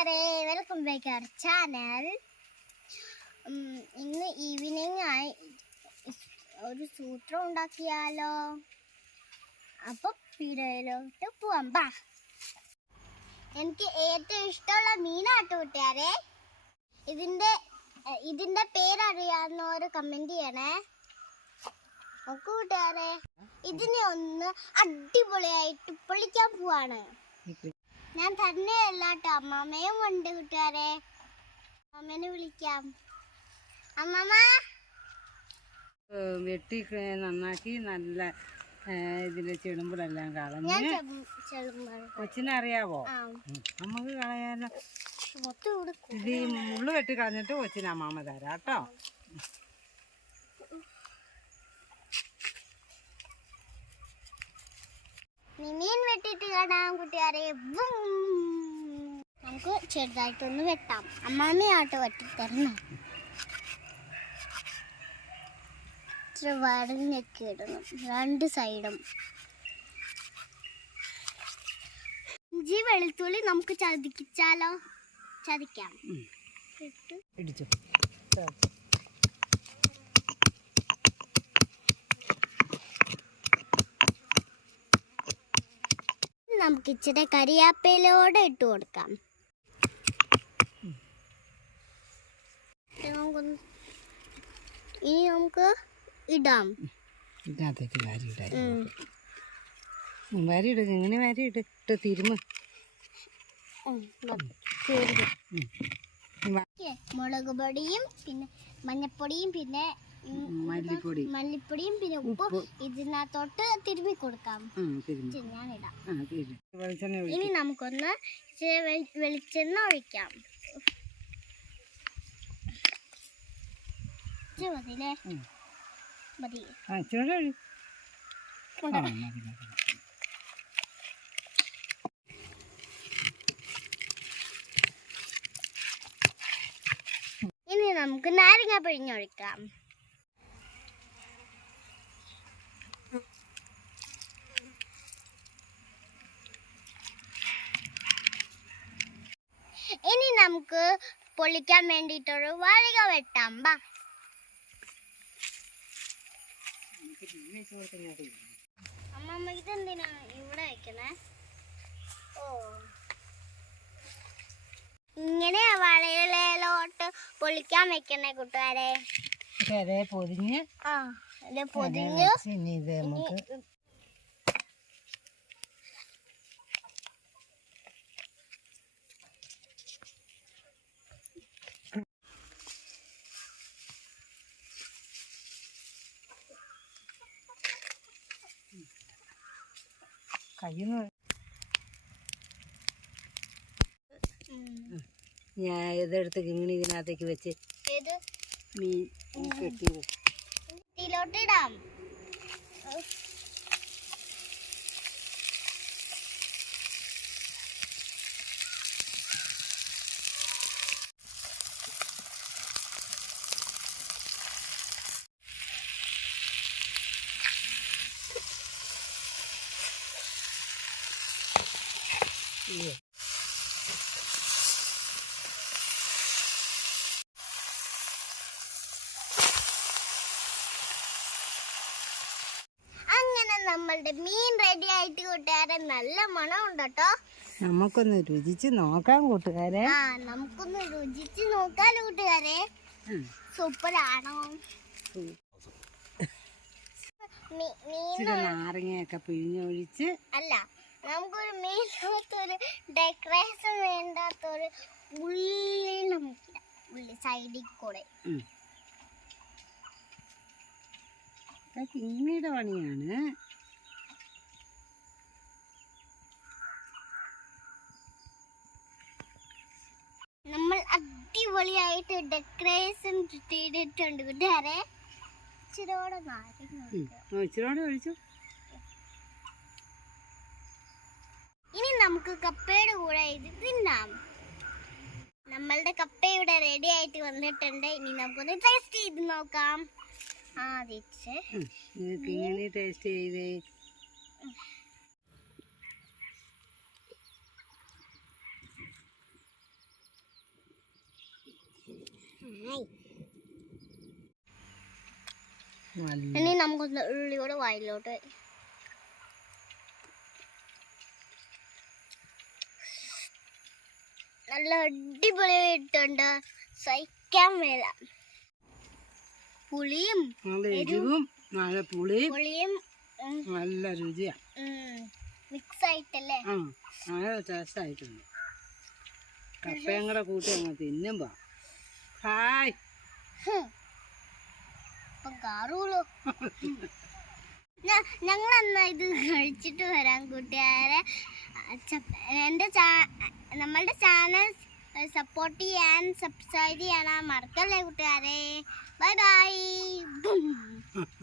കൂട്ടുകാരെ welcome back our channel ഇന്ന് evening ആയി. ഒരു സൂത്രം ഉണ്ടാക്കിയാലോ? അപ്പൊ വീഡിയോയിലോട്ട് പോവാം. ബാ. എനിക്ക് ഏറ്റവും ഇഷ്ടമുള്ള മീനാട്ട് കൂട്ടുകാരെ. ഇതിന്റെ ഇതിന്റെ പേരറിയാവുന്നവര് കമന്റ് ചെയ്യണേ. കൂട്ടുകാരെ. ഇതിനെ ഒന്ന് അടിപൊളിയായിട്ട് പൊളിക്കാൻ പോവാണ്. ഞാൻ തന്നെ അല്ലാട്ടോ അമ്മാമ്മയും ഉണ്ട് കൂട്ടുകാരെ. അമ്മനെ വിളിക്കാം. അമ്മമ്മ വെട്ടി നന്നാക്കി നല്ല ഇതിൽ ചെടുമ്പളെല്ലാം ഞാൻ കളഞ്ഞ് കൊച്ചിനറിയാവോ. നമുക്ക് കളയാനോ ഇത് മുള്ളു വെട്ടി കളഞ്ഞിട്ട് കൊച്ചിന് അമ്മാമ്മ തരാം കേട്ടോ. കാണാം കൂട്ടുകാരെ. നമുക്ക് ചെറുതായിട്ടൊന്ന് വെട്ടാം. അമ്മാമ്മയാട്ടോ വെട്ടിത്തരണം ഇത്ര വടഞ്ഞൊക്കെ ഇടണം രണ്ട് സൈഡും. ഇഞ്ചി വെളുത്തുള്ളി നമുക്ക് ചതിക്കിച്ചാലോ? ചതിക്കാം. ഇടിച്ചു? നമുക്ക് ഇച്ചിരി കരിയാപ്പയിലൂടെ ഇട്ട് കൊടുക്കാം. ഇനി നമുക്ക് ഇടാം. ഇതിനകത്തേക്ക് വാരി ഇടാൻ ഉം. വാരി ഇട്. ഇങ്ങനെ വാരി ഇട്ട് തിരുമ. മുളക് പൊടിയും പിന്നെ മഞ്ഞപ്പൊടിയും പിന്നെ മല്ലിപ്പൊടി. മല്ലിപ്പൊടിയും പിന്നെ ഉപ്പ്. ഇതിനകത്തോട്ട് തിരുമ്മി കൊടുക്കാം. ഞാനിടാം. ഇനി നമുക്കൊന്ന് വെളിച്ചെണ്ണ ഒഴിക്കാം. മതി. ഇനി നമുക്ക് നാരങ്ങ പിഴിഞ്ഞൊഴിക്കാം ഇനി നമുക്ക് പൊളിക്കാൻ വേണ്ടിയിട്ടൊരു വഴിക വെട്ടാം ബാ അമ്മമ്മ ഇതെന്തിനാ ഇവിടെ വെക്കണേ? ഓ. ഇങ്ങനെ വളയിലോട്ട് പൊളിക്കാൻ വെക്കണേ കൂട്ടുകാരെ? പൊതിഞ്ഞ് ആ പൊതിഞ്ഞ് ഇത് നമുക്ക് കയ്യിൽ ഞാൻ ഇതെടുത്ത് ഇങ്ങനെ ഇതിനകത്തേക്ക് വെച്ച് മീൻ കെട്ടിയത്. ഇതിലോട്ട് നമ്മളുടെ മീൻ റെഡി ആയിട്ട് കൂട്ടുകാരെ നല്ല മണം ഉണ്ട് കേട്ടോ നമുക്കൊന്ന് രുചിച്ച് നോക്കാം കൂട്ടുകാരെ. ആ നമുക്കൊന്ന് രുചിച്ച് നോക്കാം കൂട്ടുകാരെ. സൂപ്പറാണോ? സൂപ്പർ ആണോ മീൻ നാരങ്ങയൊക്കെ പിഴിഞ്ഞൊഴിച്ച് അല്ല നമുക്കൊരു മീനകത്തൊരു ഡെക്കറേഷൻ വേണ്ടാത്ത ഒരു ഉള്ളി നമുക്ക് ഉള്ളി സൈഡിൽ കൂടെ കിങ്ങിയുടെ പണിയാണ്. നമ്മൾ അടിപൊളിയായിട്ട് ഡെക്കറേഷൻ ചെയ്തിട്ടുണ്ട്. കൂട്ടുകാരെ ഇച്ചിരോടെ നാരങ്ങ. ആ, ഒഴിച്ചു. ഇനി നമുക്ക് കപ്പയുടെ കൂടെ ഇത് തിന്നാം. നമ്മളുടെ കപ്പ ഇവിടെ റെഡി ആയിട്ട് വന്നിട്ടുണ്ട്. ഇനി നമുക്കൊന്ന് ടേസ്റ്റ് ചെയ്ത് നോക്കാം. ഇങ്ങനെ ടേസ്റ്റ് ചെയ്തേ? ഇനി നമുക്കൊന്ന് ഉള്ളിയോട് വായിലോട്ട് നല്ല അടിപൊളിയായിട്ടുണ്ട് സഹിക്കാൻ മേല. പുളിയും നല്ല എരിവും നല്ല പുളിയും. പുളിയും നല്ല രുചിയാ. മിക്സ് ആയിട്ടല്ലേ ആ നല്ല ടേസ്റ്റ് ആയിട്ടുണ്ട് കപ്പയും കൂടെ കൂട്ടി അങ്ങ് തിന്നുമ്പോ. ഹായ്. ഇപ്പൊ കാറുള്ളൂ ഞങ്ങൾ അന്ന് ഇത് കഴിച്ചിട്ട് വരാം കൂട്ടുകാരെ. എന്റെ നമ്മളുടെ ചാനൽ സപ്പോർട്ട് ചെയ്യാൻ സബ്സ്ക്രൈബ് ചെയ്യാൻ മറക്കല്ലേ കൂട്ടുകാരെ. Bye bye